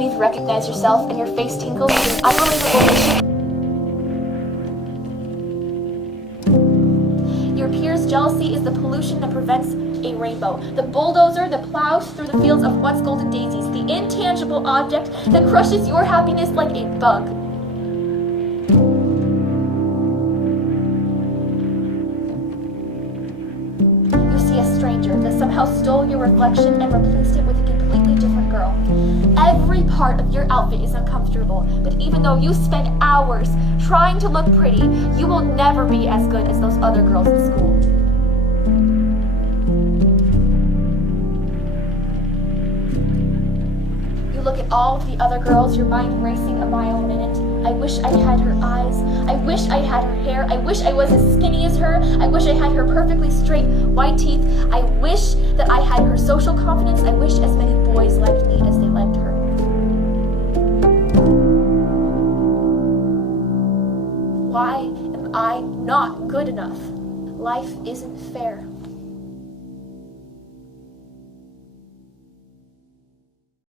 can't even recognize yourself and your face tingles with an unbelievable mission. Your peers' jealousy is the pollution that prevents a rainbow. The bulldozer that plows through the fields of once golden daisies. The intangible object that crushes your happiness like a bug. You see a stranger that somehow stole your reflection and replaced it with a completely different girl. Every part of your outfit is uncomfortable, but even though you spend hours trying to look pretty, you will never be as good as those other girls in school. You look at all of the other girls, your mind racing a mile a minute. I wish I had her eyes. I wish I had her hair. I wish I was as skinny as her. I wish I had her perfectly straight white teeth. I wish that I had her social confidence. I wish as many boys liked me as they liked her. Why am I not good enough? Life isn't fair.